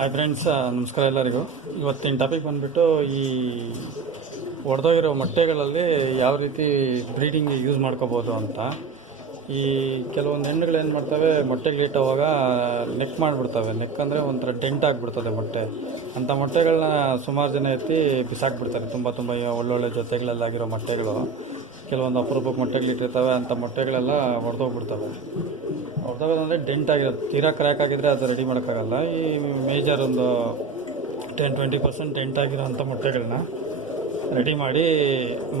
Hi friends, ನಮಸ್ಕಾರ ಎಲ್ಲರಿಗೂ. ಇವತ್ತಿನ ಟಾಪಿಕ್ ಬಂದುಬಿಟ್ಟು ಈ ಒಡೆದೋಗಿರೋ ಮೊಟ್ಟೆಗಳಲ್ಲಿ ಯಾವ ರೀತಿ ಬ್ರೀಡಿಂಗ್ ಯೂಸ್ ಮಾಡ್ಕೋಬೋದು ಅಂತ. ಈ ಕೆಲವೊಂದು ಹೆಣ್ಣುಗಳು ಏನು ಮಾಡ್ತವೆ, ಮೊಟ್ಟೆಗಳಿಟ್ಟವಾಗ ನೆಕ್ ಮಾಡಿಬಿಡ್ತವೆ. ನೆಕ್ ಅಂದರೆ ಒಂಥರ ಡೆಂಟ್ ಆಗಿಬಿಡ್ತದೆ ಮೊಟ್ಟೆ. ಅಂಥ ಮೊಟ್ಟೆಗಳನ್ನ ಸುಮಾರು ಜನ ಎತ್ತಿ ಬಿಸಾಕ್ಬಿಡ್ತಾರೆ. ತುಂಬ ಒಳ್ಳೊಳ್ಳೆ ಜೊತೆಗಳಲ್ಲಾಗಿರೋ ಮೊಟ್ಟೆಗಳು, ಕೆಲವೊಂದು ಅಪರೂಪಕ್ಕೆ ಮೊಟ್ಟೆಗಳಿಟ್ಟಿರ್ತವೆ. ಅಂಥ ಮೊಟ್ಟೆಗಳೆಲ್ಲ ಹೊಡೆದೋಗ್ಬಿಡ್ತವೆ. ಹೊಡೆದೋಗೋದಂದರೆ ಡೆಂಟ್ ಆಗಿರೋದು. ತೀರಾ ಕ್ರ್ಯಾಕ್ ಆಗಿದ್ರೆ ಅದು ರೆಡಿ ಮಾಡೋಕ್ಕಾಗಲ್ಲ. ಈ ಮೇಜರ್ ಒಂದು 10-20% ಡೆಂಟ್ ಆಗಿರೋಂಥ ಮೊಟ್ಟೆಗಳನ್ನ ರೆಡಿ ಮಾಡಿ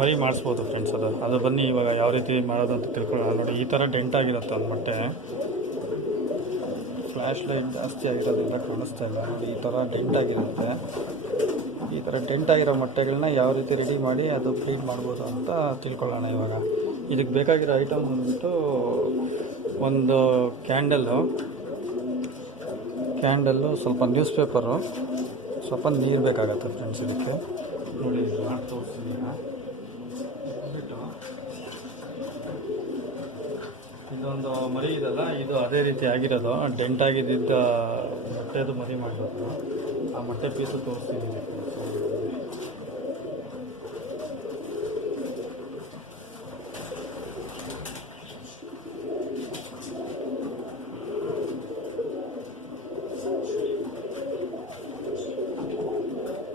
ಮರಿ ಮಾಡಿಸ್ಬೋದು ಫ್ರೆಂಡ್ಸ್. ಅದು ಬನ್ನಿ ಇವಾಗ ಯಾವ ರೀತಿ ಮಾಡೋದು ಅಂತ ತಿಳ್ಕೊಳ್ಳೋಣ. ನೋಡಿ, ಈ ಥರ ಡೆಂಟ್ ಆಗಿರುತ್ತೆ ಒಂದು ಮೊಟ್ಟೆ. ಫ್ಲ್ಯಾಶ್ ಲೈಟ್ ಜಾಸ್ತಿ ಆಗಿರೋದ್ರಿಂದ ಕಾಣಿಸ್ತಾ ಇಲ್ಲ. ನೋಡಿ, ಈ ಥರ ಡೆಂಟ್ ಆಗಿರುತ್ತೆ. ಈ ಥರ ಡೆಂಟ್ ಆಗಿರೋ ಮೊಟ್ಟೆಗಳನ್ನ ಯಾವ ರೀತಿ ರೆಡಿ ಮಾಡಿ ಅದು ಬ್ರೀಡ್ ಮಾಡ್ಬೋದು ಅಂತ ತಿಳ್ಕೊಳ್ಳೋಣ ಇವಾಗ. ಇದಕ್ಕೆ ಬೇಕಾಗಿರೋ ಐಟಮ್ ಬಂದ್ಬಿಟ್ಟು ಒಂದು ಕ್ಯಾಂಡಲ್ಲು, ಸ್ವಲ್ಪ ನ್ಯೂಸ್ ಪೇಪರು, ಸ್ವಲ್ಪ ನೀರು ಬೇಕಾಗತ್ತೆ ಫ್ರೆಂಡ್ಸ್. ಇದಕ್ಕೆ ನೋಡಿ ಮಾಡಿ ತೋರಿಸ್ತೀನಿ. ಬಿಟ್ಟು ಇದೊಂದು ಮರಿ ಇದೆಲ್ಲ, ಇದು ಅದೇ ರೀತಿ ಆಗಿರೋದು. ಡೆಂಟ್ ಆಗಿದ್ದ ಮೊಟ್ಟೆದು ಮರಿ ಮಾಡಿರೋದು. ಆ ಮೊಟ್ಟೆ ಪೀಸು ತೋರಿಸ್ತೀನಿ.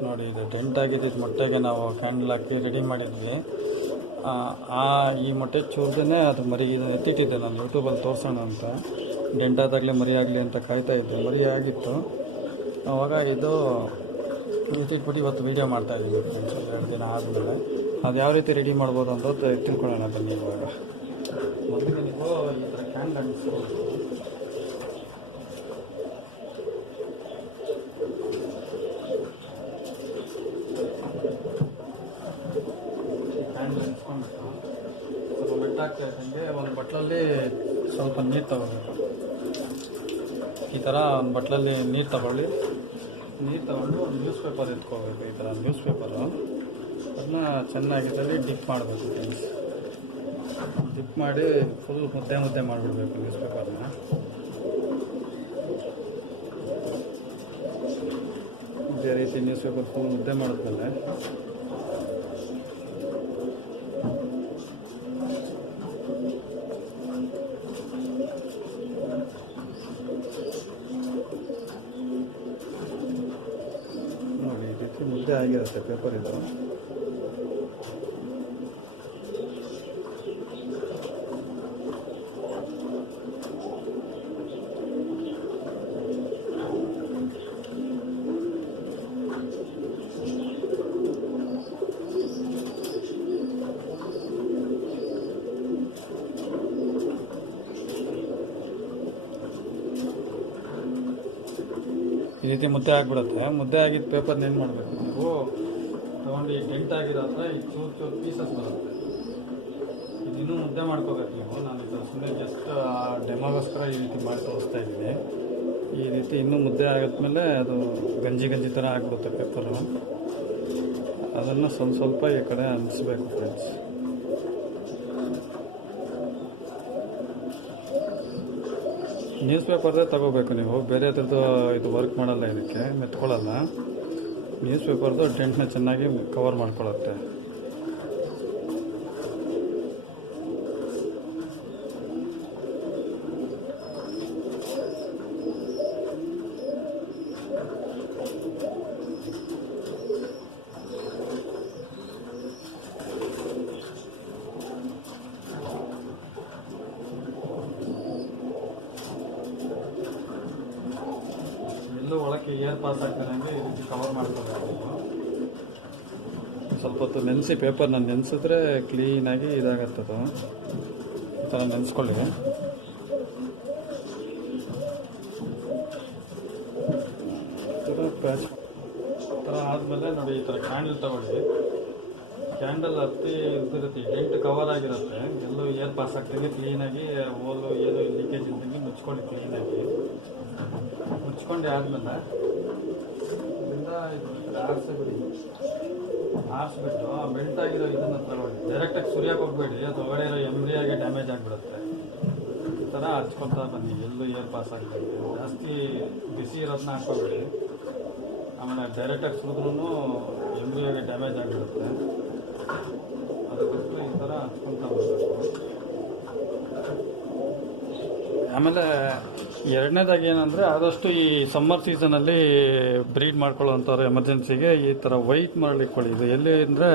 ನೋಡಿ, ಇದು ಡೆಂಟ್ ಆಗಿದ್ದಿದ್ದು ಮೊಟ್ಟೆಗೆ ನಾವು ಕ್ಯಾಂಡಲ್ ಹಾಕಿ ರೆಡಿ ಮಾಡಿದ್ವಿ. ಈ ಮೊಟ್ಟೆ ಚೂರ್ದೇ ಅದು ಮರಿ ಎತ್ತಿಟ್ಟಿದ್ದೆ ನಾನು ಯೂಟ್ಯೂಬಲ್ಲಿ ತೋರಿಸೋಣ ಅಂತ. ಡೆಂಟ್ ಆದಾಗಲೇ ಮರಿ ಆಗಲಿ ಅಂತ ಕಾಯ್ತಾಯಿದ್ದೆ. ಮರಿ ಆಗಿತ್ತು. ಆವಾಗ ಇದು ಎತ್ತಿಟ್ಬಿಟ್ಟು ಇವತ್ತು ವೀಡಿಯೋ ಮಾಡ್ತಾಯಿದ್ದೀವಿ ಫ್ರೆಂಡ್ಸ್. 2 ದಿನ ಆದಮೇಲೆ ಅದು ಯಾವ ರೀತಿ ರೆಡಿ ಮಾಡ್ಬೋದು ಅಂತ ತಿಳ್ಕೊಳ್ಳೋಣ ಬನ್ನಿ ಇವಾಗ. ಮೊದಲಿಗೆ ನೀವು ಈ ಥರ ಕ್ಯಾಂಡಲ್ ಅಂಟಿಸ್ಬೋದು. ಸ್ವಲ್ಪ ಬೆಟ್ಟಾಗ್ತಾ ಇದ್ದಂಗೆ ಒಂದು ಬಟ್ಲಲ್ಲಿ ಸ್ವಲ್ಪ ನೀರು ತಗೋಬೇಕು. ಈ ಥರ ಒಂದು ಬಟ್ಲಲ್ಲಿ ನೀರು ತಗೊಂಡು ಒಂದು ನ್ಯೂಸ್ ಪೇಪರ್ ಎತ್ಕೋಬೇಕು. ಈ ಥರ ನ್ಯೂಸ್ ಪೇಪರು ಅದನ್ನ ಚೆನ್ನಾಗಿ ಇದರಲ್ಲಿ ಡಿಪ್ ಮಾಡಬೇಕು ಫ್ರೆಂಡ್ಸ್. ಡಿಪ್ ಮಾಡಿ ಫುಲ್ ಮುದ್ದೆ ಮಾಡಿಬಿಡ್ಬೇಕು ನ್ಯೂಸ್ ಪೇಪರ್ನ. ಇದೇ ರೀತಿ ನ್ಯೂಸ್ ಪೇಪರ್ ಫುಲ್ ಮುದ್ದೆ ಮಾಡಿದ್ಮೇಲೆ ನೋಡಿ, ಈ ರೀತಿ ಮುದ್ದೆ ಆಗಿರುತ್ತೆ ಪೇಪರ್ ಇದು. ಈ ರೀತಿ ಮುದ್ದೆ ಆಗಿಬಿಡುತ್ತೆ. ಮುದ್ದೆ ಆಗಿದ್ದ ಪೇಪರ್ನ ಏನು ಮಾಡಬೇಕು, ನೀವು ತೊಗೊಂಡು ಡೆಂಟ್ ಆಗಿರೋ ಹತ್ರ ಈ ಚೂರು ಪೀಸಸ್ ಬರುತ್ತೆ. ಇನ್ನೂ ಮುದ್ದೆ ಮಾಡ್ಕೋಬೇಕು ನೀವು. ನಾನು ಇದು ಸುಮ್ಮನೆ ಜಸ್ಟ್ ಡೆಮೋಗೋಸ್ಕರ ಈ ರೀತಿ ಮಾಡಿ ತೋರಿಸ್ತಾ ಇದ್ದೀನಿ. ಈ ರೀತಿ ಇನ್ನೂ ಮುದ್ದೆ ಆಗಿದ್ಮೇಲೆ ಅದು ಗಂಜಿ ಥರ ಆಗಿಬಿಡುತ್ತೆ ಪೇಪರು. ಅದನ್ನು ಸ್ವಲ್ಪ ಈ ಕಡೆ ಅಂಟಿಸ್ಬೇಕು ಫ್ರೆಂಡ್ಸ್. ನ್ಯೂಸ್ ಪೇಪರ್ದೇ ತಗೋಬೇಕು ನೀವು. ಬೇರೆ ಥರದ್ದು ಇದು ವರ್ಕ್ ಮಾಡಲ್ಲ, ಇದಕ್ಕೆ ಮೆತ್ಕೊಳ್ಳಲ್ಲ. ನ್ಯೂಸ್ ಪೇಪರ್ದು ಡೆಂಟ್ನ ಚೆನ್ನಾಗಿ ಕವರ್ ಮಾಡ್ಕೊಳ್ಳುತ್ತೆ. ಎಲ್ಲೂ ಒಳಕ್ಕೆ ಏರ್ ಪಾಸ್ ಆಗ್ತಾನೆ ಈ ರೀತಿ ಕವರ್ ಮಾಡ್ಕೋಬೇಕು. ಸ್ವಲ್ಪ ಹೊತ್ತು ನೆನೆಸಿ, ಪೇಪರ್ನ ನೆನೆಸಿದ್ರೆ ಕ್ಲೀನಾಗಿ ಇದಾಗತ್ತದು. ಈ ಥರ ನೆನೆಸ್ಕೊಳ್ಳಿ. ಪ್ಯಾಚ್ ಥರ ಆದಮೇಲೆ ನೋಡಿ, ಈ ಥರ ಕ್ಯಾಂಡಲ್ ತಗೊಳ್ಳಿ. ಕ್ಯಾಂಡಲ್ ಹತ್ತಿ ಇದಿರುತ್ತೆ, ಡೆಂಟ್ ಕವರ್ ಆಗಿರುತ್ತೆ. ಎಲ್ಲೂ ಏರ್ ಪಾಸ್ ಆಗ್ತದೆ. ಕ್ಲೀನಾಗಿ ಓಲು ಏನು ಲೀಕೇಜ್ ಇದ್ದಂಗೆ ಮುಚ್ಕೊಳ್ಳಿ. ಕ್ಲೀನಾಗಿ ಮುಚ್ಕೊಂಡು ಆದಮೇಲೆ ಇದರಿಂದ ಇದು ಆರಿಸ್ಬಿಟ್ಟು ಮೆಲ್ಟ್ ಆಗಿರೋ ಇದನ್ನು ತಗೊಳ್ಳಿ. ಡೈರೆಕ್ಟಾಗಿ ಸುರಿಯೋಕೆ ಹೋಗಬೇಡಿ, ಅದು ಒಳಗಡೆ ಇರೋ ಎಂಬ್ರಿಯಾಗೆ ಡ್ಯಾಮೇಜ್ ಆಗಿಬಿಡುತ್ತೆ. ಈ ಥರ ಹಚ್ಕೊಳ್ತಾ ಬನ್ನಿ, ಎಲ್ಲೂ ಏರ್ ಪಾಸ್ ಆಗಬೇಡಿ. ಜಾಸ್ತಿ ಬಿಸಿ ಇರೋದನ್ನ ಹಾಕ್ಕೋಬೇಡಿ. ಆಮೇಲೆ ಡೈರೆಕ್ಟಾಗಿ ಸುರಿದ್ರೂ ಎಂಬ್ರಿಯೋಗೆ ಡ್ಯಾಮೇಜ್ ಆಗಿರುತ್ತೆ. ಅದಕ್ಕೋಸ್ಕರ ಈ ಥರ ಹಚ್ಕೊಂತ ಬರಬೇಕು. ಆಮೇಲೆ ಎರಡನೇದಾಗಿ ಏನಂದರೆ ಆದಷ್ಟು ಈ ಸಮ್ಮರ್ ಸೀಸನಲ್ಲಿ ಬ್ರೀಡ್ ಮಾಡ್ಕೊಳ್ಳೋಂಥವ್ರು ಎಮರ್ಜೆನ್ಸಿಗೆ ಈ ಥರ ವೈಟ್ ಮರಳಿಕೊಳ್ಳಿ. ಇದು ಎಲ್ಲಿ ಅಂದರೆ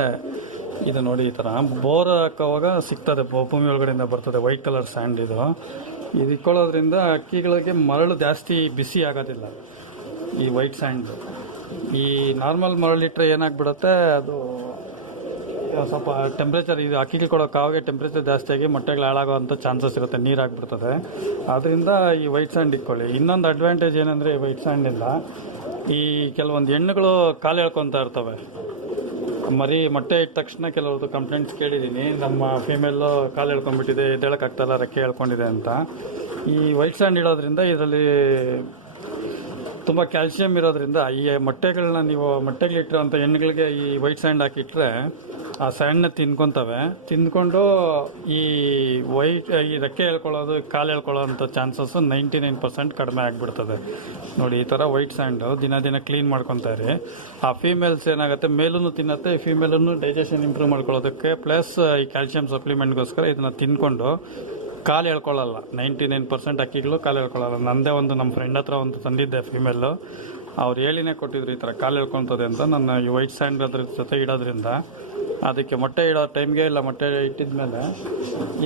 ಇದು ನೋಡಿ, ಈ ಥರ ಬೋರ್ ಹಾಕೋವಾಗ ಸಿಗ್ತದೆ, ಭೂಮಿ ಒಳಗಡೆಯಿಂದ ಬರ್ತದೆ ವೈಟ್ ಕಲರ್ ಸ್ಯಾಂಡ್. ಇದು ಇಕ್ಕೊಳ್ಳೋದ್ರಿಂದ ಅಕ್ಕಿಗಳಿಗೆ ಮರಳು ಜಾಸ್ತಿ ಬಿಸಿ ಆಗೋದಿಲ್ಲ ಈ ವೈಟ್ ಸ್ಯಾಂಡ್. ಈ ನಾರ್ಮಲ್ ಮರಳಿಟ್ರೆ ಏನಾಗ್ಬಿಡುತ್ತೆ, ಅದು ಸ್ವಲ್ಪ ಟೆಂಪ್ರೇಚರ್, ಇದು ಅಕ್ಕಿಗೆ ಕೊಡೋ ಕಾವಿಗೆ ಟೆಂಪ್ರೇಚರ್ ಜಾಸ್ತಿ ಆಗಿ ಮೊಟ್ಟೆಗಳು ಹಾಳಾಗೋವಂಥ ಚಾನ್ಸಸ್ ಇರುತ್ತೆ, ನೀರಾಗ್ಬಿಡ್ತದೆ. ಆದ್ದರಿಂದ ಈ ವೈಟ್ ಸ್ಯಾಂಡ್ ಇಟ್ಕೊಳ್ಳಿ. ಇನ್ನೊಂದು ಅಡ್ವಾಂಟೇಜ್ ಏನಂದರೆ ಈ ವೈಟ್ ಸ್ಯಾಂಡಿಂದ ಈ ಕೆಲವೊಂದು ಹೆಣ್ಣುಗಳು ಕಾಲು ಎಳ್ಕೊತಾ ಇರ್ತವೆ. ಮರಿ ಮೊಟ್ಟೆ ಇಟ್ಟ ತಕ್ಷಣ ಕೆಲವ್ರದ್ದು ಕಂಪ್ಲೇಂಟ್ಸ್ ಕೇಳಿದ್ದೀನಿ, ನಮ್ಮ ಫೀಮೇಲು ಕಾಲು ಎಳ್ಕೊಂಡ್ಬಿಟ್ಟಿದೆ, ಎದ್ದೇಳಕ್ಕಾಗ್ತಾಯಿಲ್ಲ, ರೆಕ್ಕೆ ಎಳ್ಕೊಂಡಿದೆ ಅಂತ. ಈ ವೈಟ್ ಸ್ಯಾಂಡ್ ಇಡೋದ್ರಿಂದ ಇದರಲ್ಲಿ ತುಂಬ ಕ್ಯಾಲ್ಸಿಯಂ ಇರೋದ್ರಿಂದ ಈ ಮೊಟ್ಟೆಗಳನ್ನ ನೀವು ಮೊಟ್ಟೆಗಳಿಟ್ಟಿರೋಂಥ ಹೆಣ್ಣುಗಳಿಗೆ ಈ ವೈಟ್ ಸ್ಯಾಂಡ್ ಹಾಕಿಟ್ರೆ ಆ ಸ್ಯಾಂಡ್ನ ತಿಂದ್ಕೊಂಡು ಈ ರೆಕ್ಕೆ ಹೇಳ್ಕೊಳ್ಳೋದು, ಕಾಲು ಹೇಳ್ಕೊಳ್ಳೋ ಅಂಥ ಚಾನ್ಸಸ್ 99% ಕಡಿಮೆ ಆಗಿಬಿಡ್ತದೆ. ನೋಡಿ, ಈ ಥರ ವೈಟ್ ಸ್ಯಾಂಡು ದಿನ ಕ್ಲೀನ್ ಮಾಡ್ಕೊತಾ ಇರಿ. ಆ ಫೀಮೇಲ್ಸ್ ಏನಾಗುತ್ತೆ, ಮೇಲೂ ತಿನ್ನತ್ತೆ, ಈ ಫೀಮೇಲನ್ನು ಡೈಜೆಷನ್ ಇಂಪ್ರೂವ್ ಮಾಡ್ಕೊಳ್ಳೋದಕ್ಕೆ ಪ್ಲಸ್ ಈ ಕ್ಯಾಲ್ಸಿಯಂ ಸಪ್ಲಿಮೆಂಟ್ಗೋಸ್ಕರ ಇದನ್ನು ತಿಂದ್ಕೊಂಡು ಕಾಲು ಹೇಳ್ಕೊಳ್ಳಲ್ಲ. 99% ಅಕ್ಕಿಗಳು ಕಾಲು ಹೇಳ್ಕೊಳ್ಳಲ್ಲ. ನಂದೇ ಒಂದು ನಮ್ಮ ಫ್ರೆಂಡ್ ಹತ್ರ ಒಂದು ತಂದಿದ್ದೆ ಫೀಮೇಲು, ಅವ್ರು ಹೇಳಿನೇ ಕೊಟ್ಟಿದ್ರು ಈ ಥರ ಕಾಲು ಹೇಳ್ಕೊತದೆ ಅಂತ. ನನ್ನ ಈ ವೈಟ್ ಸ್ಯಾಂಡ್ ಅದ್ರ ಜೊತೆ ಇಡೋದ್ರಿಂದ ಅದಕ್ಕೆ ಮೊಟ್ಟೆ ಇಡೋ ಟೈಮ್ಗೆ ಇಲ್ಲ ಮೊಟ್ಟೆ ಇಟ್ಟಿದ ಮೇಲೆ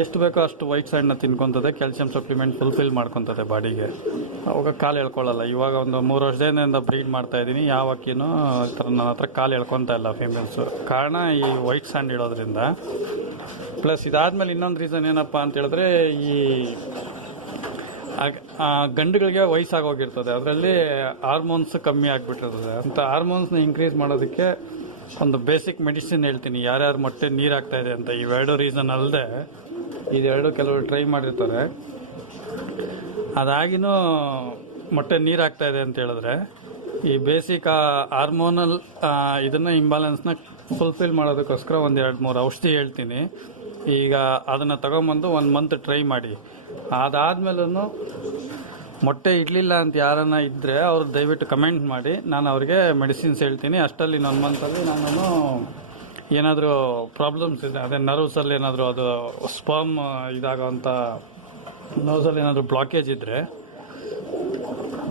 ಎಷ್ಟು ಬೇಕೋ ಅಷ್ಟು ವೈಟ್ ಸ್ಯಾಂಡ್ನ ತಿನ್ಕೊತದೆ, ಕ್ಯಾಲ್ಸಿಯಂ ಸಪ್ಲಿಮೆಂಟ್ ಫುಲ್ಫಿಲ್ ಮಾಡ್ಕೊತದೆ ಬಾಡಿಗೆ. ಅವಾಗ ಕಾಲು ಹೇಳ್ಕೊಳ್ಳಲ್ಲ. ಇವಾಗ ಒಂದು 3 ವರ್ಷದಿಂದ ಬ್ರೀಡ್ ಮಾಡ್ತಾ ಇದ್ದೀನಿ, ಯಾವ ಅಕ್ಕಿನೂ ಈ ಥರ ನನ್ನ ಹತ್ರ ಕಾಲು ಹೇಳ್ಕೊತಾ ಇಲ್ಲ ಫೀಮೇಲ್ಸು. ಕಾರಣ ಈ ವೈಟ್ ಸ್ಯಾಂಡ್ ಇಡೋದ್ರಿಂದ. ಪ್ಲಸ್ ಇದಾದ್ಮೇಲೆ ಇನ್ನೊಂದು ರೀಸನ್ ಏನಪ್ಪ ಅಂತ ಹೇಳಿದ್ರೆ, ಈ ಗಂಡುಗಳಿಗೆ ವಯಸ್ಸಾಗೋಗಿರ್ತದೆ, ಅದರಲ್ಲಿ ಹಾರ್ಮೋನ್ಸ್ ಕಮ್ಮಿ ಆಗಿಬಿಟ್ಟಿರ್ತದೆ. ಅಂತ ಹಾರ್ಮೋನ್ಸ್ನ ಇನ್ಕ್ರೀಸ್ ಮಾಡೋದಕ್ಕೆ ಒಂದು ಬೇಸಿಕ್ ಮೆಡಿಸಿನ್ ಹೇಳ್ತೀನಿ, ಯಾರ್ಯಾರು ಮೊಟ್ಟೆ ನೀರು ಹಾಕ್ತಾ ಇದೆ ಅಂತ. ಇವೆರಡು ರೀಸನ್ ಅಲ್ಲದೆ ಇದೆರಡು ಕೆಲವರು ಟ್ರೈ ಮಾಡಿರ್ತಾರೆ. ಅದಾಗಿನೂ ಮೊಟ್ಟೆ ನೀರು ಹಾಕ್ತಾ ಇದೆ ಅಂತ ಹೇಳಿದ್ರೆ ಈ ಬೇಸಿಕ್ ಹಾರ್ಮೋನಲ್ ಇದನ್ನು ಇಂಬ್ಯಾಲೆನ್ಸ್ನ ಫುಲ್ಫಿಲ್ ಮಾಡೋದಕ್ಕೋಸ್ಕರ ಒಂದು 2-3 ಔಷಧಿ ಹೇಳ್ತೀನಿ. ಈಗ ಅದನ್ನು ತಗೊಂಬಂದು 1 ಮಂತ್ ಟ್ರೈ ಮಾಡಿ. ಅದಾದ್ಮೇಲೂ ಮೊಟ್ಟೆ ಇಡಲಿಲ್ಲ ಅಂತ ಯಾರನ್ನ ಇದ್ದರೆ ಅವ್ರು ದಯವಿಟ್ಟು ಕಮೆಂಟ್ ಮಾಡಿ, ನಾನು ಅವ್ರಿಗೆ ಮೆಡಿಸಿನ್ಸ್ ಹೇಳ್ತೀನಿ. ಅಷ್ಟರಲ್ಲಿ 1 ಮಂತಲ್ಲಿ ನಾನು ಏನಾದರೂ ಪ್ರಾಬ್ಲಮ್ಸ್ ಇದೆ, ಅದೇ ನರ್ವ್ಸಲ್ಲಿ ಏನಾದರೂ ಅದು ಸ್ಪರ್ಮ್ ಇದಾಗೋವಂಥ ನರ್ವ್ಸಲ್ಲಿ ಏನಾದರೂ ಬ್ಲಾಕೇಜ್ ಇದ್ದರೆ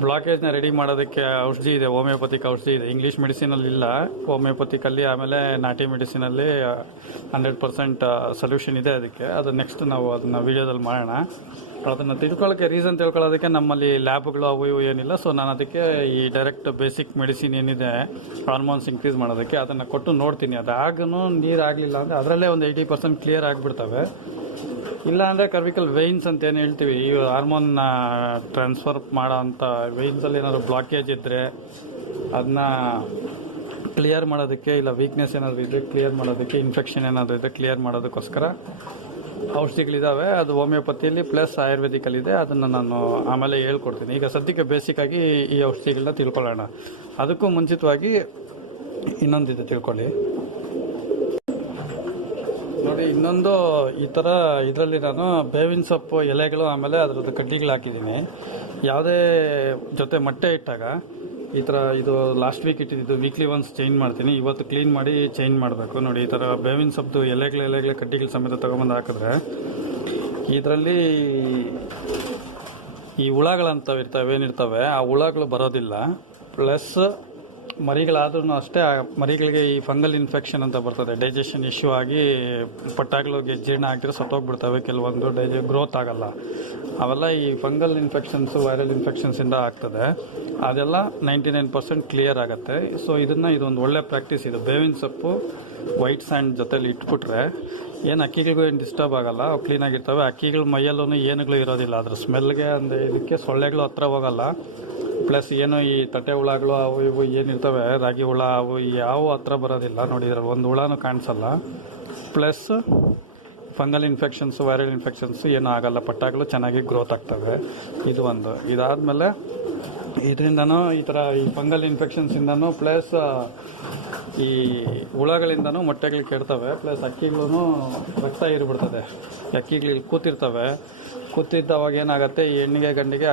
ಬ್ಲಾಕೇಜ್ನ ರೆಡಿ ಮಾಡೋದಕ್ಕೆ ಔಷಧಿ ಇದೆ, ಹೋಮಿಯೋಪತಿಕ್ ಔಷಧಿ ಇದೆ. ಇಂಗ್ಲೀಷ್ ಮೆಡಿಸಿನಲ್ಲಿ ಇಲ್ಲ, ಹೋಮಿಯೋಪತಿಕಲ್ಲಿ ಆಮೇಲೆ ನಾಟಿ ಮೆಡಿಸಿನಲ್ಲಿ 100% ಸೊಲ್ಯೂಷನ್ ಇದೆ ಅದಕ್ಕೆ. ಅದು ನೆಕ್ಸ್ಟ್ ನಾವು ಅದನ್ನು ವೀಡಿಯೋದಲ್ಲಿ ಮಾಡೋಣ. ಅದನ್ನು ತಿಳ್ಕೊಳ್ಳೋಕ್ಕೆ ರೀಸನ್ ತಿಳ್ಕೊಳ್ಳೋದಕ್ಕೆ ನಮ್ಮಲ್ಲಿ ಲ್ಯಾಬ್ಗಳು ಅವು ಇವು ಏನಿಲ್ಲ. ಸೊ ನಾನು ಅದಕ್ಕೆ ಈ ಡೈರೆಕ್ಟ್ ಬೇಸಿಕ್ ಮೆಡಿಸಿನ್ ಏನಿದೆ ಹಾರ್ಮೋನ್ಸ್ ಇನ್ಕ್ರೀಸ್ ಮಾಡೋದಕ್ಕೆ ಅದನ್ನು ಕೊಟ್ಟು ನೋಡ್ತೀನಿ. ಅದಾಗೂ ನೀರು ಆಗಲಿಲ್ಲ ಅಂದರೆ ಅದರಲ್ಲೇ ಒಂದು 80% ಕ್ಲಿಯರ್ ಆಗಿಬಿಡ್ತವೆ. ಇಲ್ಲ ಅಂದರೆ ಕರ್ವಿಕಲ್ ವೆಯ್ನ್ಸ್ ಅಂತ ಏನು ಹೇಳ್ತೀವಿ, ಈ ಹಾರ್ಮೋನ್ನ ಟ್ರಾನ್ಸ್ಫರ್ ಮಾಡೋ ಅಂಥ ವೆಯ್ನ್ಸಲ್ಲಿ ಏನಾದರೂ ಬ್ಲಾಕೇಜ್ ಇದ್ದರೆ ಅದನ್ನ ಕ್ಲಿಯರ್ ಮಾಡೋದಕ್ಕೆ, ಇಲ್ಲ ವೀಕ್ನೆಸ್ ಏನಾದರೂ ಇದ್ದರೆ ಕ್ಲಿಯರ್ ಮಾಡೋದಕ್ಕೆ, ಇನ್ಫೆಕ್ಷನ್ ಏನಾದರೂ ಇದ್ದರೆ ಕ್ಲಿಯರ್ ಮಾಡೋದಕ್ಕೋಸ್ಕರ ಔಷಧಿಗಳಿದ್ದಾವೆ. ಅದು ಹೋಮಿಯೋಪತಿಯಲ್ಲಿ ಪ್ಲಸ್ ಆಯುರ್ವೇದಿಕಲ್ಲಿದೆ. ಅದನ್ನು ನಾನು ಆಮೇಲೆ ಹೇಳ್ಕೊಡ್ತೀನಿ. ಈಗ ಸದ್ಯಕ್ಕೆ ಬೇಸಿಕ್ಕಾಗಿ ಈ ಔಷಧಿಗಳನ್ನ ತಿಳ್ಕೊಳ್ಳೋಣ. ಅದಕ್ಕೂ ಮುಂಚಿತವಾಗಿ ಇನ್ನೊಂದಿದೆ ತಿಳ್ಕೊಳ್ಳಿ. ನೋಡಿ, ಇನ್ನೊಂದು ಈ ಥರ ಇದರಲ್ಲಿ ನಾನು ಬೇವಿನ ಸೊಪ್ಪು ಎಲೆಗಳು ಆಮೇಲೆ ಅದರದ್ದು ಕಡ್ಡಿಗಳು ಹಾಕಿದ್ದೀನಿ. ಯಾವುದೇ ಜೊತೆ ಮೊಟ್ಟೆ ಇಟ್ಟಾಗ ಈ ಥರ, ಇದು ಲಾಸ್ಟ್ ವೀಕ್ ಇಟ್ಟಿದ್ದು, ವೀಕ್ಲಿ ಒನ್ಸ್ ಚೇಂಜ್ ಮಾಡ್ತೀನಿ. ಇವತ್ತು ಕ್ಲೀನ್ ಮಾಡಿ ಚೇಂಜ್ ಮಾಡಬೇಕು. ನೋಡಿ, ಈ ಥರ ಬೇವಿನ ಸೊಪ್ಪು ಎಲೆಗಳು ಕಡ್ಡಿಗಳು ಸಮೇತ ತೊಗೊಂಬಂದು ಹಾಕಿದ್ರೆ ಇದರಲ್ಲಿ ಈ ಹುಳಗಳಂತವು ಏನಿರ್ತವೆ ಆ ಹುಳಗಳು ಬರೋದಿಲ್ಲ. ಪ್ಲಸ್ ಮರಿಗಳಾದ್ರೂ ಅಷ್ಟೇ, ಮರಿಗಳಿಗೆ ಈ ಫಂಗಲ್ ಇನ್ಫೆಕ್ಷನ್ ಅಂತ ಬರ್ತದೆ, ಡೈಜೆಷನ್ ಇಶ್ಯೂ ಆಗಿ ಪಟ್ಟಾಗಳಿಗೆ ಜೀರ್ಣ ಆಗ್ತಿರೋ ಸತ್ತೋಗ್ಬಿಡ್ತವೆ. ಕೆಲವೊಂದು ಗ್ರೋತ್ ಆಗಲ್ಲ. ಅವೆಲ್ಲ ಈ ಫಂಗಲ್ ಇನ್ಫೆಕ್ಷನ್ಸು, ವೈರಲ್ ಇನ್ಫೆಕ್ಷನ್ಸಿಂದ ಆಗ್ತದೆ. ಅದೆಲ್ಲ 99% ಕ್ಲಿಯರ್ ಆಗುತ್ತೆ. ಸೊ ಇದೊಂದು ಒಳ್ಳೆ ಪ್ರಾಕ್ಟೀಸ್. ಇದು ಬೇವಿನ ಸೊಪ್ಪು ವೈಟ್ ಸ್ಯಾಂಡ್ ಜೊತೆಲಿ ಇಟ್ಬಿಟ್ರೆ ಏನು ಅಕ್ಕಿಗಳಿಗೂ ಏನು ಡಿಸ್ಟರ್ಬ್ ಆಗಲ್ಲ, ಅವು ಕ್ಲೀನಾಗಿರ್ತವೆ. ಅಕ್ಕಿಗಳ ಮೈಯಲ್ಲೂ ಏನುಗಳು ಇರೋದಿಲ್ಲ, ಅದ್ರ ಸ್ಮೆಲ್ಗೆ ಅಂದರೆ ಇದಕ್ಕೆ ಸೊಳ್ಳೆಗಳು ಹತ್ರ ಹೋಗಲ್ಲ. ಪ್ಲಸ್ ಏನು ಈ ತಟ್ಟೆ ಹುಳಗಳು ಅವು ಇವು ಏನಿರ್ತವೆ, ರಾಗಿ ಹುಳ, ಅವು ಯಾವ ಹತ್ರ ಬರೋದಿಲ್ಲ. ನೋಡಿ, ಇದ್ರಲ್ಲಿ ಒಂದು ಹುಳನೂ ಕಾಣಿಸಲ್ಲ. Plus fungal infections, viral infections ಏನೂ ಆಗಲ್ಲ. ಪಟ್ಟಾಗಳು ಚೆನ್ನಾಗಿ ಗ್ರೋತ್ ಆಗ್ತವೆ. ಇದು ಒಂದು. ಇದಾದಮೇಲೆ ಇದರಿಂದನೂ ಈ ಥರ ಈ ಫಂಗಲ್ ಇನ್ಫೆಕ್ಷನ್ಸಿಂದನೂ ಪ್ಲಸ್ ಈ ಹುಳಗಳಿಂದನೂ ಮೊಟ್ಟೆಗಳು ಕೆಡ್ತವೆ, ಪ್ಲಸ್ ಅಕ್ಕಿಗಳೂ ರಕ್ತ ಹೀರಿಬಿಡ್ತದೆ. ಅಕ್ಕಿಗಳು ಇಲ್ಲಿ ಕೂತಿರ್ತವೆ, ಕೂತಿದ್ದವಾಗ ಏನಾಗುತ್ತೆ, ಈ ಹೆಣ್ಣಿಗೆ ಗಂಡಿಗೆ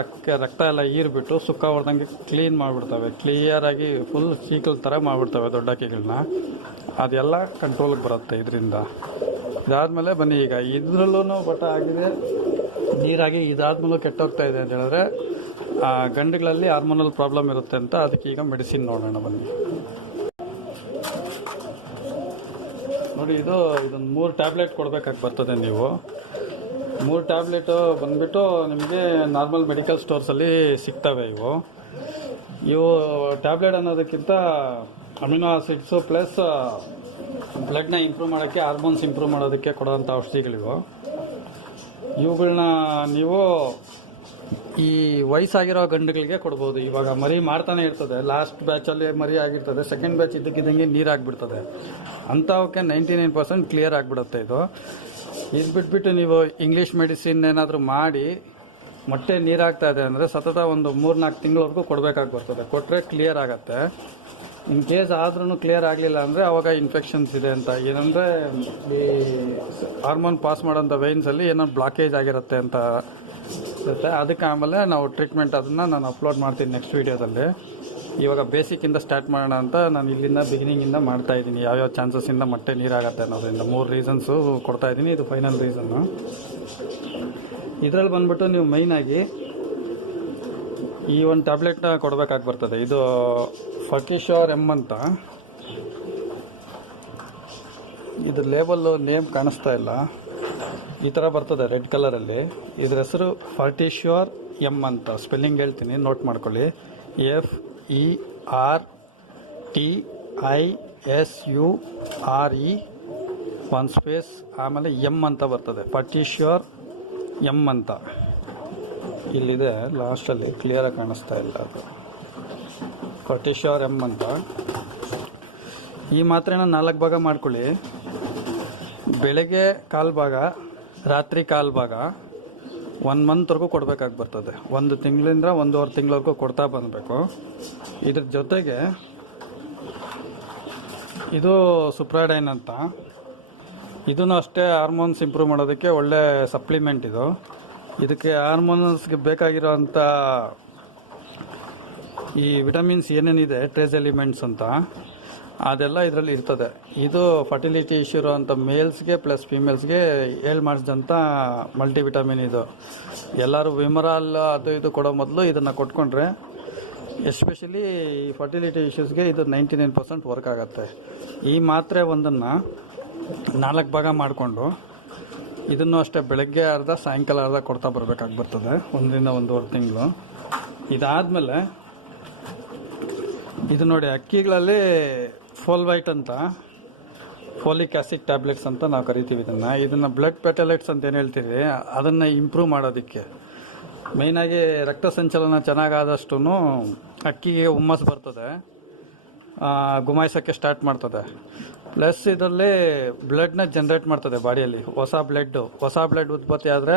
ರಕ್ತ ಎಲ್ಲ ಹೀರ್ಬಿಟ್ಟು ಸುಕ್ಕ ಹೊಡೆದಂಗೆ ಕ್ಲೀನ್ ಮಾಡಿಬಿಡ್ತವೆ. ಕ್ಲಿಯರಾಗಿ ಫುಲ್ ಸೀಕಲ್ ಥರ ಮಾಡಿಬಿಡ್ತವೆ ದೊಡ್ಡ ಅಕ್ಕಿಗಳನ್ನ. ಅದೆಲ್ಲ ಕಂಟ್ರೋಲಿಗೆ ಬರುತ್ತೆ ಇದರಿಂದ. ಇದಾದಮೇಲೆ ಬನ್ನಿ, ಈಗ ಇದರಲ್ಲೂ ಬಟ್ಟ ಆಗಿದೆ, ನೀರಾಗಿ ಇದಾದ್ಮೇಲೂ ಕೆಟ್ಟೋಗ್ತಾ ಇದೆ ಅಂತ ಹೇಳಿದ್ರೆ ಗಂಡುಗಳಲ್ಲಿ ಹಾರ್ಮೋನಲ್ ಪ್ರಾಬ್ಲಮ್ ಇರುತ್ತೆ ಅಂತ. ಅದಕ್ಕೆ ಈಗ ಮೆಡಿಸಿನ್ ನೋಡೋಣ ಬನ್ನಿ. ನೋಡಿ, ಇದೊಂದು 3 ಟ್ಯಾಬ್ಲೆಟ್ ಕೊಡಬೇಕಾಗಿ ಬರ್ತದೆ. ನೀವು 3 ಟ್ಯಾಬ್ಲೆಟು ಬಂದುಬಿಟ್ಟು ನಿಮಗೆ ನಾರ್ಮಲ್ ಮೆಡಿಕಲ್ ಸ್ಟೋರ್ಸಲ್ಲಿ ಸಿಗ್ತವೆ. ಇವು ಟ್ಯಾಬ್ಲೆಟ್ ಅನ್ನೋದಕ್ಕಿಂತ ಅಮಿನೋ ಆಸಿಡ್ಸು ಪ್ಲಸ್ ಬ್ಲಡ್ನ ಇಂಪ್ರೂವ್ ಮಾಡೋಕ್ಕೆ, ಹಾರ್ಮೋನ್ಸ್ ಇಂಪ್ರೂವ್ ಮಾಡೋದಕ್ಕೆ ಕೊಡೋವಂಥ ಔಷಧಿಗಳಿವು. ಇವುಗಳನ್ನ ನೀವು ಈ ವಯಸ್ಸಾಗಿರೋ ಗಂಡುಗಳಿಗೆ ಕೊಡ್ಬೋದು. ಇವಾಗ ಮರಿ ಮಾಡ್ತಾನೆ ಇರ್ತದೆ, ಲಾಸ್ಟ್ ಬ್ಯಾಚಲ್ಲಿ ಮರಿ ಆಗಿರ್ತದೆ, ಸೆಕೆಂಡ್ ಬ್ಯಾಚ್ ಇದ್ದಕ್ಕಿದ್ದಂಗೆ ನೀರಾಗಿಬಿಡ್ತದೆ. ಅಂಥವಕ್ಕೆ 99% ಕ್ಲಿಯರ್ ಆಗಿಬಿಡುತ್ತೆ. ಇದು ಬಿಟ್ಬಿಟ್ಟು ನೀವು ಇಂಗ್ಲೀಷ್ ಮೆಡಿಸಿನ್ ಏನಾದರೂ ಮಾಡಿ ಮೊಟ್ಟೆ ನೀರಾಗ್ತಾ ಇದೆ ಅಂದರೆ ಸತತ ಒಂದು 3-4 ತಿಂಗಳವರೆಗೂ ಕೊಡಬೇಕಾಗಿ ಬರ್ತದೆ. ಕೊಟ್ಟರೆ ಕ್ಲಿಯರ್ ಆಗುತ್ತೆ. ಇನ್ ಕೇಸ್ ಆದ್ರೂ ಕ್ಲಿಯರ್ ಆಗಲಿಲ್ಲ ಅಂದರೆ ಅವಾಗ ಇನ್ಫೆಕ್ಷನ್ಸ್ ಇದೆ ಅಂತ. ಏನಂದರೆ ಈ ಹಾರ್ಮೋನ್ ಪಾಸ್ ಮಾಡೋಂಥ ವೇನ್ಸಲ್ಲಿ ಏನೋ ಬ್ಲಾಕೇಜ್ ಆಗಿರುತ್ತೆ ಅಂತ ಇರುತ್ತೆ. ಅದಕ್ಕೆ ಆಮೇಲೆ ನಾವು ಟ್ರೀಟ್ಮೆಂಟ್ ಅದನ್ನು ನಾನು ಅಪ್ಲೋಡ್ ಮಾಡ್ತೀನಿ ನೆಕ್ಸ್ಟ್ ವೀಡಿಯೋದಲ್ಲಿ. ಇವಾಗ ಬೇಸಿಕ್ಕಿಂದ ಸ್ಟಾರ್ಟ್ ಮಾಡೋಣ ಅಂತ ನಾನು ಇಲ್ಲಿಂದ ಬಿಗಿನಿಂಗಿಂದ ಮಾಡ್ತಾಯಿದ್ದೀನಿ. ಯಾವ್ಯಾವ ಚಾನ್ಸಸ್ಸಿಂದ ಮೊಟ್ಟೆ ನೀರಾಗತ್ತೆ ಅನ್ನೋದ್ರಿಂದ 3 ರೀಸನ್ಸು ಕೊಡ್ತಾಯಿದ್ದೀನಿ. ಇದು ಫೈನಲ್ ರೀಸನ್ನು. ಇದರಲ್ಲಿ ಬಂದ್ಬಿಟ್ಟು ನೀವು ಮೈನಾಗಿ ಈ ಒಂದು ಟ್ಯಾಬ್ಲೆಟ್ನ ಕೊಡಬೇಕಾಗಿ ಬರ್ತದೆ. ಇದು ಫರ್ಟಿಶ್ಯೂರ್ ಎಮ್ ಅಂತ. ಇದು ಲೇಬಲ್ಲು ನೇಮ್ ಕಾಣಿಸ್ತಾ ಇಲ್ಲ, ಈ ಥರ ಬರ್ತದೆ ರೆಡ್ ಕಲರಲ್ಲಿ. ಇದ್ರ ಹೆಸರು ಫರ್ಟಿಶ್ಯೂರ್ ಎಮ್ ಅಂತ. ಸ್ಪೆಲ್ಲಿಂಗ್ ಹೇಳ್ತೀನಿ, ನೋಟ್ ಮಾಡ್ಕೊಳ್ಳಿ. FERTISURE 1 ಸ್ಪೇಸ್ ಆಮೇಲೆ ಎಮ್ ಅಂತ ಬರ್ತದೆ. ಫರ್ಟಿಶ್ಯೂರ್ ಎಮ್ ಅಂತ ಇಲ್ಲಿದೆ, ಲಾಸ್ಟಲ್ಲಿ ಕ್ಲಿಯರಾಗಿ ಕಾಣಿಸ್ತಾ ಇಲ್ಲ. ಅದು ಫರ್ಟಿಶ್ಯೂರ್ ಎಮ್ ಅಂತ. ಈ ಮಾತ್ರೆನ 4 ಭಾಗ ಮಾಡ್ಕೊಳ್ಳಿ. ಬೆಳಗ್ಗೆ 1/4 ಭಾಗ, ರಾತ್ರಿ 1/4 ಭಾಗ 1 ಮಂತ್ವರೆಗೂ ಕೊಡಬೇಕಾಗಿ ಬರ್ತದೆ. 1 ತಿಂಗಳಿಂದ 1.5 ತಿಂಗಳವರೆಗೂ ಕೊಡ್ತಾ ಬಂದಬೇಕು. ಇದ್ರ ಜೊತೆಗೆ ಇದು ಸುಪ್ರಾಡೈನ್ ಅಂತ. ಇದೂ ಅಷ್ಟೇ ಹಾರ್ಮೋನ್ಸ್ ಇಂಪ್ರೂವ್ ಮಾಡೋದಕ್ಕೆ ಒಳ್ಳೆ ಸಪ್ಲಿಮೆಂಟ್ ಇದು. ಇದಕ್ಕೆ ಹಾರ್ಮೋನ್ಸ್ಗೆ ಬೇಕಾಗಿರೋಂಥ ಈ ವಿಟಮಿನ್ಸ್ ಏನೇನಿದೆ, ಟ್ರೇಸ್ ಎಲಿಮೆಂಟ್ಸ್ ಅಂತ, ಅದೆಲ್ಲ ಇದರಲ್ಲಿ ಇರ್ತದೆ. ಇದು ಫರ್ಟಿಲಿಟಿ ಇಶ್ಯೂ ಇರೋಂಥ ಮೇಲ್ಸ್ಗೆ ಪ್ಲಸ್ ಫೀಮೇಲ್ಸ್ಗೆ ಮಾಡಿಸಿದಂಥ ಮಲ್ಟಿವಿಟಮಿನ್ ಇದು. ಎಲ್ಲರೂ ವಿಮರಾಲ್ ಅದು ಇದು ಕೊಡೋ ಮೊದಲು ಇದನ್ನು ಕೊಟ್ಕೊಂಡ್ರೆ, ಎಸ್ಪೆಷಲಿ ಈ ಫರ್ಟಿಲಿಟಿ ಇಶ್ಯೂಸ್ಗೆ ಇದು 99% ವರ್ಕ್ ಆಗುತ್ತೆ. ಈ ಮಾತ್ರೆ ಒಂದನ್ನು 4 ಭಾಗ ಮಾಡಿಕೊಂಡು ಇದನ್ನು ಅಷ್ಟೇ ಬೆಳಗ್ಗೆ ಅರ್ಧ ಸಾಯಂಕಾಲ ಅರ್ಧ ಕೊಡ್ತಾ ಬರಬೇಕಾಗಿ ಬರ್ತದೆ 1ರಿಂದ 1.5 ತಿಂಗಳು. ಇದಾದಮೇಲೆ ಇದು ನೋಡಿ, ಅಕ್ಕಿಗಳಲ್ಲಿ ಫೋಲ್ವೈಟ್ ಅಂತ, ಫೋಲಿಕ್ ಆ್ಯಸಿಡ್ ಟ್ಯಾಬ್ಲೆಟ್ಸ್ ಅಂತ ನಾವು ಕರಿತೀವಿ ಇದನ್ನು ಬ್ಲಡ್ ಪೆಟಲೆಟ್ಸ್ ಅಂತ ಏನು ಹೇಳ್ತೀವಿ, ಅದನ್ನು ಇಂಪ್ರೂವ್ ಮಾಡೋದಕ್ಕೆ. ಮೇಯ್ನಾಗಿ ರಕ್ತ ಸಂಚಲನ ಚೆನ್ನಾಗಾದಷ್ಟು ಅಕ್ಕಿಗೆ ಹುಮ್ಮಸ್ ಬರ್ತದೆ, ಗುಮಾಯಿಸೋಕ್ಕೆ ಸ್ಟಾರ್ಟ್ ಮಾಡ್ತದೆ. ಪ್ಲಸ್ ಇದರಲ್ಲಿ ಬ್ಲಡ್ನ ಜನ್ರೇಟ್ ಮಾಡ್ತದೆ ಬಾಡಿಯಲ್ಲಿ. ಹೊಸ ಬ್ಲಡ್ ಉತ್ಪತ್ತಿ ಆದರೆ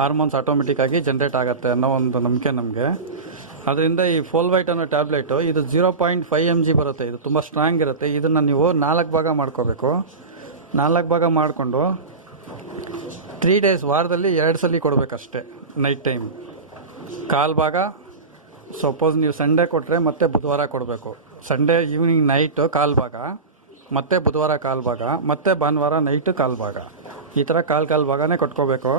ಹಾರ್ಮೋನ್ಸ್ ಆಟೋಮೆಟಿಕ್ ಆಗಿ ಜನ್ರೇಟ್ ಆಗುತ್ತೆ ಅನ್ನೋ ಒಂದು ನಂಬಿಕೆ ನಮಗೆ. ಅದರಿಂದ ಈ ಫೋಲ್ವೈಟ್ ಅನ್ನೋ ಟ್ಯಾಬ್ಲೆಟು ಇದು 0.5 mg ಬರುತ್ತೆ. ಇದು ತುಂಬ ಸ್ಟ್ರಾಂಗ್ ಇರುತ್ತೆ. ಇದನ್ನು ನೀವು 4 ಭಾಗ ಮಾಡ್ಕೋಬೇಕು. 4 ಭಾಗ ಮಾಡಿಕೊಂಡು 3 ಡೇಸ್, ವಾರದಲ್ಲಿ 2 ಸಲ ಕೊಡಬೇಕಷ್ಟೇ. ನೈಟ್ ಟೈಮ್ 1/4 ಭಾಗ. ಸಪೋಸ್ ನೀವು ಸಂಡೇ ಕೊಟ್ಟರೆ ಮತ್ತೆ ಬುಧವಾರ ಕೊಡಬೇಕು. ಸಂಡೇ ಈವ್ನಿಂಗ್ ನೈಟು 1/4 ಭಾಗ, ಮತ್ತೆ ಬುಧವಾರ 1/4 ಭಾಗ, ಮತ್ತೆ ಭಾನುವಾರ ನೈಟು 1/4 ಭಾಗ. ಈ ಥರ 1/4 ಭಾಗನೇ ಕೊಟ್ಕೋಬೇಕು.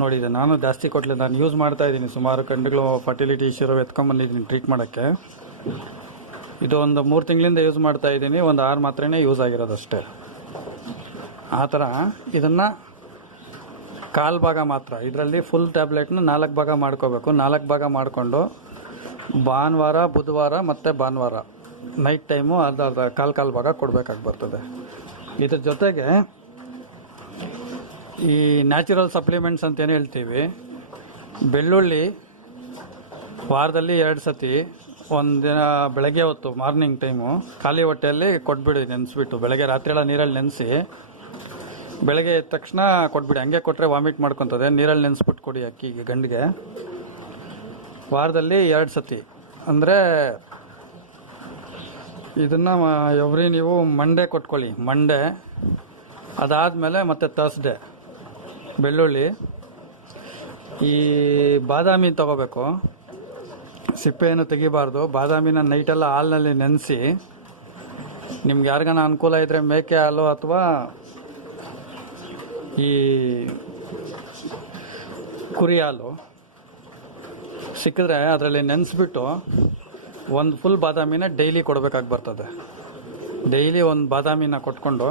ನೋಡಿದೆ, ನಾನು ಜಾಸ್ತಿ ಕೊಟ್ಟಲಿಲ್ಲ. ನಾನು ಯೂಸ್ ಮಾಡ್ತಾ ಇದ್ದೀನಿ. ಸುಮಾರು ಗಂಡುಗಳು ಫರ್ಟಿಲಿಟಿ ಇಶ್ಯೂ ಎತ್ಕೊಂಡ್ಬಂದಿದ್ದೀನಿ ಟ್ರೀಟ್ ಮಾಡೋಕ್ಕೆ. ಇದು ಒಂದು 3 ತಿಂಗಳಿಂದ ಯೂಸ್ ಮಾಡ್ತಾ ಇದ್ದೀನಿ. ಒಂದು 6 ಮಾತ್ರೆನೇ ಯೂಸ್ ಆಗಿರೋದಷ್ಟೇ. ಆ ಥರ ಇದನ್ನು 1/4 ಭಾಗ ಮಾತ್ರ. ಇದರಲ್ಲಿ ಫುಲ್ ಟ್ಯಾಬ್ಲೆಟ್ನ 4 ಭಾಗ ಮಾಡ್ಕೋಬೇಕು. 4 ಭಾಗ ಮಾಡಿಕೊಂಡು ಭಾನುವಾರ, ಬುಧವಾರ ಮತ್ತು ಭಾನುವಾರ ನೈಟ್ ಟೈಮು ಅರ್ಧ 1/4 ಭಾಗ ಕೊಡಬೇಕಾಗಿ ಬರ್ತದೆ. ಇದ್ರ ಜೊತೆಗೆ ಈ ನ್ಯಾಚುರಲ್ ಸಪ್ಲಿಮೆಂಟ್ಸ್ ಅಂತ ಏನು ಹೇಳ್ತೀವಿ, ಬೆಳ್ಳುಳ್ಳಿ ವಾರದಲ್ಲಿ 2 ಸತಿ, ಒಂದಿನ ಬೆಳಗ್ಗೆ ಹೊತ್ತು ಮಾರ್ನಿಂಗ್ ಟೈಮು ಖಾಲಿ ಹೊಟ್ಟೆಯಲ್ಲಿ ಕೊಟ್ಬಿಡಿ ನೆನೆಸ್ಬಿಟ್ಟು. ಬೆಳಗ್ಗೆ ರಾತ್ರಿ ಎಲ್ಲ ನೀರಲ್ಲಿ ನೆನೆಸಿ ಬೆಳಗ್ಗೆ ಎದ್ದ ತಕ್ಷಣ ಕೊಟ್ಬಿಡಿ. ಹಂಗೆ ಕೊಟ್ಟರೆ ವಾಮಿಟ್ ಮಾಡ್ಕೊತದೆ. ನೀರಲ್ಲಿ ನೆನೆಸ್ಬಿಟ್ಟು ಕೊಡಿ ಅಕ್ಕಿಗೆ, ಗಂಡಿಗೆ. ವಾರದಲ್ಲಿ 2 ಸತಿ ಅಂದರೆ ಇದನ್ನು ಎವ್ರಿ ನೀವು ಮಂಡೇ ಕೊಟ್ಕೊಳ್ಳಿ. ಮಂಡೇ ಅದಾದಮೇಲೆ ಮತ್ತು ಥರ್ಸ್ಡೇ. ಬೆಳ್ಳುಳ್ಳಿ, ಈ ಬಾದಾಮಿ ತಗೋಬೇಕು, ಸಿಪ್ಪೆಯನ್ನು ತೆಗಿಬಾರ್ದು. ಬಾದಾಮಿನ ನೈಟೆಲ್ಲ ಹಾಲಿನಲ್ಲಿ ನೆನೆಸಿ, ನಿಮ್ಗೆ ಯಾರಿಗಾನ ಅನುಕೂಲ ಇದ್ದರೆ ಮೇಕೆ ಹಾಲು ಅಥವಾ ಈ ಕುರಿ ಹಾಲು ಸಿಕ್ಕಿದ್ರೆ ಅದರಲ್ಲಿ ನೆನೆಸ್ಬಿಟ್ಟು ಒಂದು ಫುಲ್ ಬಾದಾಮಿನ ಡೈಲಿ ಕೊಡಬೇಕಾಗಿ ಬರ್ತದೆ. ಡೈಲಿ ಒಂದು ಬಾದಾಮಿನ ಕೊಟ್ಕೊಂಡು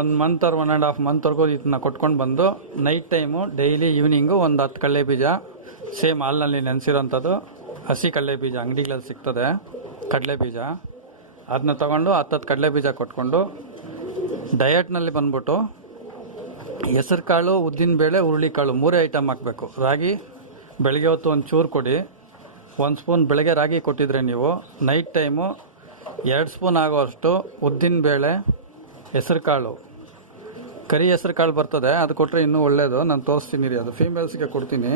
1 ಮಂತ್ ಆರ್ 1.5 ಮಂತ್ವರೆಗೂ ಇದನ್ನ ಕೊಟ್ಕೊಂಡು ಬಂದು ನೈಟ್ ಟೈಮು ಡೈಲಿ ಈವ್ನಿಂಗು ಒಂದು 10 ಕಡಲೆ ಬೀಜ ಸೇಮ್ ಹಾಲಿನಲ್ಲಿ ನೆನೆಸಿರೋಂಥದ್ದು, ಹಸಿ ಕಡಲೆ ಬೀಜ ಅಂಗಡಿಗಳಲ್ಲಿ ಸಿಗ್ತದೆ ಕಡಲೆ ಬೀಜ, ಅದನ್ನ ತೊಗೊಂಡು 10 ಕಡಲೆ ಬೀಜ ಕೊಟ್ಕೊಂಡು ಡಯಟ್ನಲ್ಲಿ ಬಂದ್ಬಿಟ್ಟು ಹೆಸರು ಕಾಳು, ಉದ್ದಿನ ಬೇಳೆ, ಹುರುಳಿಕಾಳು 3 ಐಟಮ್ ಹಾಕಬೇಕು. ರಾಗಿ ಬೆಳಗ್ಗೆ ಹೊತ್ತು ಒಂದು ಚೂರು ಕೊಡಿ. 1 ಸ್ಪೂನ್ ಬೆಳಗ್ಗೆ ರಾಗಿ ಕೊಟ್ಟಿದ್ರೆ ನೀವು ನೈಟ್ ಟೈಮು 2 ಸ್ಪೂನ್ ಆಗೋಷ್ಟು ಉದ್ದಿನ ಬೇಳೆ, ಹೆಸರು ಕಾಳು, ಕರಿ ಹೆಸರು ಕಾಳು ಬರ್ತದೆ, ಅದು ಕೊಟ್ಟರೆ ಇನ್ನೂ ಒಳ್ಳೆಯದು. ನಾನು ತೋರಿಸ್ತೀನಿ ರೀ, ಅದು ಫೀಮೇಲ್ಸ್ಗೆ ಕೊಡ್ತೀನಿ.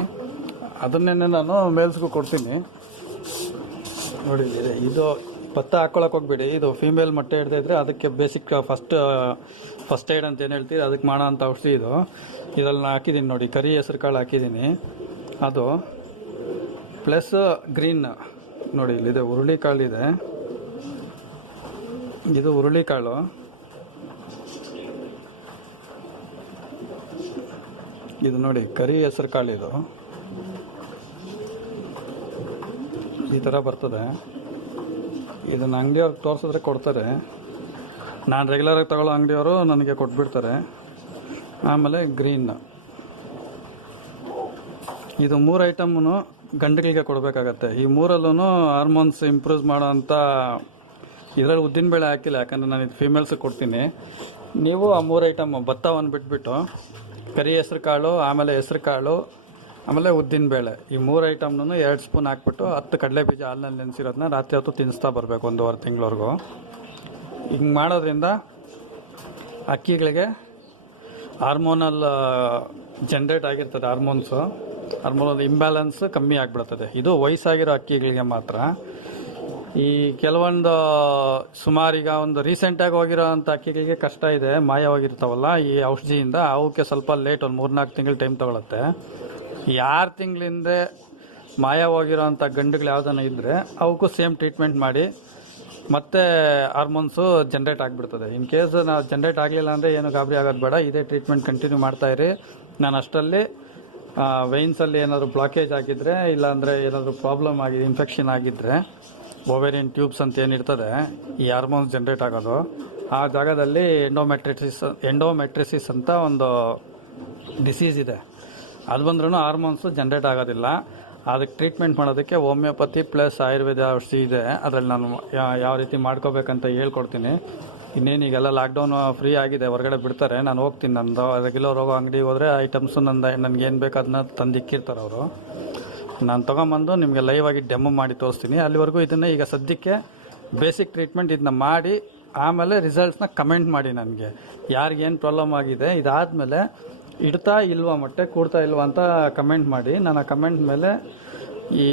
ಅದನ್ನೇ ನಾನು ಮೇಲ್ಸ್ಗೂ ಕೊಡ್ತೀನಿ. ನೋಡಿ ಇದು ಭತ್ತ ಹಾಕ್ಕೊಳಕ್ಕೆ ಹೋಗ್ಬೇಡಿ. ಇದು ಫೀಮೇಲ್ ಮೊಟ್ಟೆ ಹಿಡ್ತಾ ಇದ್ರೆ ಅದಕ್ಕೆ ಬೇಸಿಕ್ ಫಸ್ಟ್ ಏಡ್ ಅಂತ ಏನು ಹೇಳ್ತೀರಿ ಅದಕ್ಕೆ ಮಾಡೋ ಅಂಥ ಔಷಧಿ ಇದು. ಇದನ್ನು ಹಾಕಿದ್ದೀನಿ ನೋಡಿ, ಕರಿ ಹೆಸರು ಕಾಳು ಹಾಕಿದ್ದೀನಿ. ಅದು ಪ್ಲಸ್ ಗ್ರೀನ್ ನೋಡಿ, ಇಲ್ಲಿದೆ ಹುರುಳಿಕಾಳಿದೆ. ಇದು ಹುರುಳಿಕಾಳು, ಇದು ನೋಡಿ ಕರಿ ಹೆಸರು ಕಾಳಿದು ಈ ಥರ ಬರ್ತದೆ. ಇದನ್ನು ಅಂಗಡಿಯವ್ರಿಗೆ ತೋರಿಸಿದ್ರೆ ಕೊಡ್ತಾರೆ. ನಾನು ರೆಗ್ಯುಲರಾಗಿ ತಗೊಳ್ಳೋ ಅಂಗಡಿಯವರು ನನಗೆ ಕೊಟ್ಬಿಡ್ತಾರೆ. ಆಮೇಲೆ ಗ್ರೀನ್, ಇದು 3 ಐಟಮನ್ನು ಗಂಡುಗಳಿಗೆ ಕೊಡಬೇಕಾಗತ್ತೆ. ಈ 3ರಲ್ಲೂ ಹಾರ್ಮೋನ್ಸ್ ಇಂಪ್ರೂವ್ ಮಾಡೋ ಅಂಥ ಇದರಲ್ಲಿ ಉದ್ದಿನಬೇಳೆ ಹಾಕಿಲ್ಲ, ಯಾಕಂದರೆ ನಾನು ಇದು ಫೀಮೇಲ್ಸಿಗೆ ಕೊಡ್ತೀನಿ. ನೀವು ಆ 3 ಐಟಮ್ ಭತ್ತವನ್ನು ಬಿಟ್ಬಿಟ್ಟು ಕರಿ ಹೆಸರು ಕಾಳು, ಆಮೇಲೆ ಹೆಸರು ಕಾಳು, ಆಮೇಲೆ ಉದ್ದಿನಬೇಳೆ, ಈ 3 ಐಟಮ್ನೂ 2 ಸ್ಪೂನ್ ಹಾಕ್ಬಿಟ್ಟು 10 ಕಡಲೆ ಬೀಜ ಹಾಲಿನಲ್ಲಿ ನೆನೆಸಿರೋದನ್ನ ರಾತ್ರಿ ಹೊತ್ತು ತಿನ್ನಿಸ್ತಾ ಬರಬೇಕು 1.5 ತಿಂಗಳವರೆಗೂ. ಹಿಂಗೆ ಮಾಡೋದ್ರಿಂದ ಅಕ್ಕಿಗಳಿಗೆ ಹಾರ್ಮೋನಲ್ ಜನ್ರೇಟ್ ಆಗಿರ್ತದೆ, ಹಾರ್ಮೋನಲ್ ಇಂಬ್ಯಾಲೆನ್ಸ್ ಕಮ್ಮಿ ಆಗಿಬಿಡ್ತದೆ. ಇದು ವಯಸ್ಸಾಗಿರೋ ಅಕ್ಕಿಗಳಿಗೆ ಮಾತ್ರ. ಈ ಕೆಲವೊಂದು ಸುಮಾರೀಗ ಒಂದು ರೀಸೆಂಟಾಗಿ ಹೋಗಿರೋ ಅಂಥ ಅಕ್ಕಿಗಳಿಗೆ ಕಷ್ಟ ಇದೆ, ಮಾಯವಾಗಿರ್ತಾವಲ್ಲ ಈ ಔಷಧಿಯಿಂದ, ಅವಕ್ಕೆ ಸ್ವಲ್ಪ ಲೇಟ್, ಒಂದು 3-4 ತಿಂಗಳು ಟೈಮ್ ತಗೊಳುತ್ತೆ. 6 ತಿಂಗಳಿಂದ ಮಾಯವಾಗಿರೋ ಅಂಥ ಗಂಡುಗಳು ಯಾವುದನ್ನ ಇದ್ದರೆ ಅವಕ್ಕೂ ಸೇಮ್ ಟ್ರೀಟ್ಮೆಂಟ್ ಮಾಡಿ ಮತ್ತೆ ಹಾರ್ಮೋನ್ಸು ಜನ್ರೇಟ್ ಆಗಿಬಿಡ್ತದೆ. ಇನ್ ಕೇಸ್ ನಾವು ಜನ್ರೇಟ್ ಆಗಲಿಲ್ಲ ಅಂದರೆ ಏನು ಗಾಬರಿ ಆಗೋದು ಬೇಡ, ಇದೇ ಟ್ರೀಟ್ಮೆಂಟ್ ಕಂಟಿನ್ಯೂ ಮಾಡ್ತಾಯಿರಿ. ನಾನು ಅಷ್ಟರಲ್ಲಿ ವೆಯ್ನ್ಸಲ್ಲಿ ಏನಾದರೂ ಬ್ಲಾಕೇಜ್ ಆಗಿದ್ದರೆ, ಇಲ್ಲಾಂದರೆ ಏನಾದರೂ ಪ್ರಾಬ್ಲಮ್ ಆಗಿದೆ, ಇನ್ಫೆಕ್ಷನ್ ಆಗಿದ್ದರೆ, ಓವೇರಿಯನ್ ಟ್ಯೂಬ್ಸ್ ಅಂತ ಏನಿರ್ತದೆ ಈ ಹಾರ್ಮೋನ್ಸ್ ಜನ್ರೇಟ್ ಆಗೋದು, ಆ ಜಾಗದಲ್ಲಿ ಎಂಡೋಮೆಟ್ರಿಸಿಸ್ ಅಂತ ಒಂದು ಡಿಸೀಸ್ ಇದೆ. ಅದು ಬಂದ್ರೂ ಹಾರ್ಮೋನ್ಸು ಜನ್ರೇಟ್ ಆಗೋದಿಲ್ಲ. ಅದಕ್ಕೆ ಟ್ರೀಟ್ಮೆಂಟ್ ಮಾಡೋದಕ್ಕೆ ಹೋಮಿಯೋಪತಿ ಪ್ಲಸ್ ಆಯುರ್ವೇದ ಔಷಧಿ ಇದೆ. ಅದರಲ್ಲಿ ನಾನು ಯಾವ ರೀತಿ ಮಾಡ್ಕೋಬೇಕಂತ ಹೇಳ್ಕೊಡ್ತೀನಿ. ಇನ್ನೇನು ಈಗೆಲ್ಲ ಲಾಕ್ಡೌನ್ ಫ್ರೀ ಆಗಿದೆ, ಹೊರಗಡೆ ಬಿಡ್ತಾರೆ, ನಾನು ಹೋಗ್ತೀನಿ. ನಂದು ರೆಗ್ಯುಲರ್ ಹೋಗೋ ಅಂಗಡಿಗೆ ಹೋದರೆ ಐಟಮ್ಸು ನನಗೇನು ಬೇಕು ಅದನ್ನ ತಂದಿಕ್ಕಿರ್ತಾರೆ ಅವರು. ನಾನು ತೊಗೊಂಬಂದು ನಿಮಗೆ ಲೈವ್ ಆಗಿ ಡೆಮೋ ಮಾಡಿ ತೋರಿಸ್ತೀನಿ. ಅಲ್ಲಿವರೆಗೂ ಇದನ್ನು ಈಗ ಸದ್ಯಕ್ಕೆ ಬೇಸಿಕ್ ಟ್ರೀಟ್ಮೆಂಟ್ ಇದನ್ನ ಮಾಡಿ ಆಮೇಲೆ ರಿಸಲ್ಟ್ಸ್ನ ಕಮೆಂಟ್ ಮಾಡಿ ನನಗೆ ಯಾರಿಗೇನು ಪ್ರಾಬ್ಲಮ್ ಆಗಿದೆ. ಇದಾದಮೇಲೆ ಇಡ್ತಾ ಇಲ್ವಾ ಮೊಟ್ಟೆ, ಕೂಡ್ತಾ ಇಲ್ವಾ ಅಂತ ಕಮೆಂಟ್ ಮಾಡಿ. ನಾನು ಆ ಕಮೆಂಟ್ ಮೇಲೆ ಈ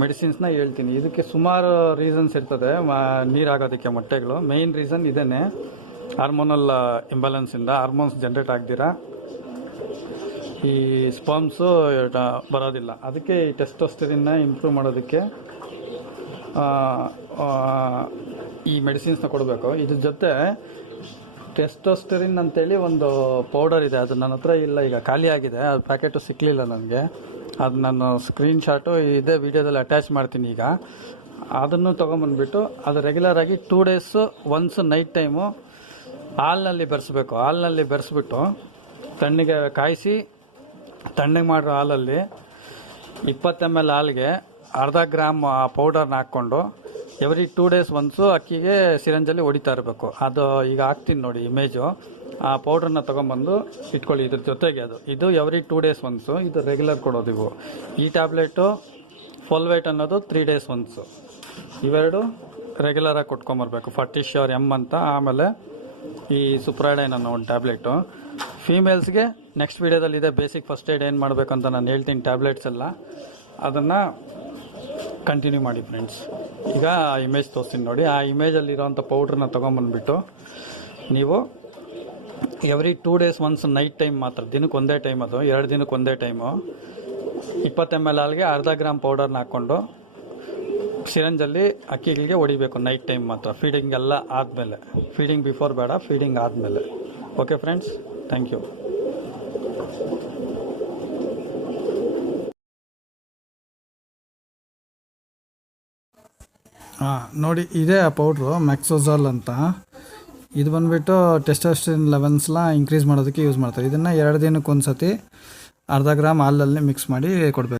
ಮೆಡಿಸಿನ್ಸ್ನ ಹೇಳ್ತೀನಿ. ಇದಕ್ಕೆ ಸುಮಾರು ರೀಸನ್ಸ್ ಇರ್ತದೆ ನೀರಾಗೋದಕ್ಕೆ ಮೊಟ್ಟೆಗಳು. ಮೇಯ್ನ್ ರೀಸನ್ ಇದೇನೆ, ಹಾರ್ಮೋನಲ್ ಇಂಬ್ಯಾಲೆನ್ಸಿಂದ ಹಾರ್ಮೋನ್ಸ್ ಜನ್ರೇಟ್ ಆಗ್ದಿರಾ ಈ ಸ್ಪರ್ಮ್ಸು ಬರೋದಿಲ್ಲ. ಅದಕ್ಕೆ ಈ ಟೆಸ್ಟೋಸ್ಟೆರಿನ್ನ ಇಂಪ್ರೂವ್ ಮಾಡೋದಕ್ಕೆ ಈ ಮೆಡಿಸಿನ್ಸ್ನ ಕೊಡಬೇಕು. ಇದ್ರ ಜೊತೆ ಟೆಸ್ಟೋಸ್ಟೆರಿನ್ ಅಂತೇಳಿ ಒಂದು ಪೌಡರ್ ಇದೆ, ಅದು ನನ್ನ ಹತ್ರ ಇಲ್ಲ, ಈಗ ಖಾಲಿ ಆಗಿದೆ, ಅದು ಪ್ಯಾಕೆಟು ಸಿಕ್ಕಲಿಲ್ಲ ನನಗೆ. ಅದು ನಾನು ಸ್ಕ್ರೀನ್ ಶಾಟು ಇದೇ ವಿಡಿಯೋದಲ್ಲಿ ಅಟ್ಯಾಚ್ ಮಾಡ್ತೀನಿ. ಈಗ ಅದನ್ನು ತೊಗೊಂಬಂದ್ಬಿಟ್ಟು ಅದು ರೆಗ್ಯುಲರಾಗಿ 2 days ಒನ್ಸ್ ನೈಟ್ ಟೈಮು ಹಾಲಿನಲ್ಲಿ ಬೆರೆಸ್ಬೇಕು. ಹಾಲಿನಲ್ಲಿ ಬೆರೆಸ್ಬಿಟ್ಟು ತಣ್ಣಗೆ ಕಾಯಿಸಿ ತಣ್ಣಗೆ ಮಾಡಿರೋ ಹಾಲಲ್ಲಿ 20 ml ಹಾಲಿಗೆ 1/2 ಗ್ರಾಮ್ ಆ ಪೌಡರ್ನ ಹಾಕ್ಕೊಂಡು ಎವ್ರಿ 2 days ಒನ್ಸು ಅಕ್ಕಿಗೆ ಸಿರಂಜಲ್ಲಿ ಹೊಡಿತಾ ಇರಬೇಕು. ಅದು ಈಗ ಹಾಕ್ತೀನಿ ನೋಡಿ ಇಮೇಜು. ಆ ಪೌಡ್ರನ್ನ ತೊಗೊಂಬಂದು ಇಟ್ಕೊಳ್ಳಿ ಇದ್ರ ಜೊತೆಗೆ. ಇದು ಎವ್ರಿ 2 days ಒನ್ಸು, ಇದು ರೆಗ್ಯುಲರ್ ಕೊಡೋದು. ಇವು ಈ ಟ್ಯಾಬ್ಲೆಟು ಫೋಲ್ವೇಟ್ ಅನ್ನೋದು 3 days ಒನ್ಸು. ಇವೆರಡು ರೆಗ್ಯುಲರಾಗಿ ಕೊಟ್ಕೊಂಬರ್ಬೇಕು. ಫಾರ್ಟಿಶ್ಯೂರ್ ಎಮ್ ಅಂತ, ಆಮೇಲೆ ಈ ಸುಪ್ರಾಡೈನ್ ಅನ್ನೋ ಒಂದು ಟ್ಯಾಬ್ಲೆಟು. ಫೀಮೇಲ್ಸ್ಗೆ ನೆಕ್ಸ್ಟ್ ವೀಡಿಯೋದಲ್ಲಿ ಇದೆ ಬೇಸಿಕ್ ಫಸ್ಟ್ ಏಡ್ ಏನು ಮಾಡಬೇಕು ಅಂತ ನಾನು ಹೇಳ್ತೀನಿ. ಟ್ಯಾಬ್ಲೆಟ್ಸ್ ಎಲ್ಲ ಅದನ್ನು ಕಂಟಿನ್ಯೂ ಮಾಡಿ ಫ್ರೆಂಡ್ಸ್. ಈಗ ಇಮೇಜ್ ತೋರಿಸ್ತೀನಿ ನೋಡಿ. ಆ ಇಮೇಜಲ್ಲಿರೋಂಥ ಪೌಡ್ರನ್ನ ತೊಗೊಂಬಂದ್ಬಿಟ್ಟು ನೀವು every 2 days once night time ಮಾತ್ರ, ದಿನಕ್ಕೆ ಒಂದೇ ಟೈಮ್, ಅದು 2 ದಿನಕ್ಕೆ ಒಂದೇ ಟೈಮು 20 ml ಹಾಲಿಗೆ ಅರ್ಧ ಗ್ರಾಮ್ ಪೌಡರ್ನ ಹಾಕ್ಕೊಂಡು ಸಿರಂಜಲ್ಲಿ ಅಕ್ಕಿಗಳಿಗೆ ಹೊಡಿಬೇಕು ನೈಟ್ ಟೈಮ್ ಮಾತ್ರ, ಫೀಡಿಂಗ್ ಎಲ್ಲ ಆದಮೇಲೆ. ಫೀಡಿಂಗ್ ಬಿಫೋರ್ ಬೇಡ, ಫೀಡಿಂಗ್ ಆದಮೇಲೆ. Okay friends, thank you. ನೋಡಿ, ಇದೇ ಆ ಪೌಡ್ರು ಮ್ಯಾಕ್ಸೋಜಾಲ್ ಅಂತ. ಇದು ಬಂದುಬಿಟ್ಟು ಟೆಸ್ಟೋಸ್ಟೆರಾನ್ ಲೆವೆಲ್ಸ್ನ ಇನ್ಕ್ರೀಸ್ ಮಾಡೋದಕ್ಕೆ ಯೂಸ್ ಮಾಡ್ತಾರೆ. ಇದನ್ನು 2 ದಿನಕ್ಕೆ ಒಂದು ಸತಿ ಅರ್ಧ ಗ್ರಾಮ್ ಹಾಲಲ್ಲಿ ಮಿಕ್ಸ್ ಮಾಡಿ ಕೊಡಬೇಕು.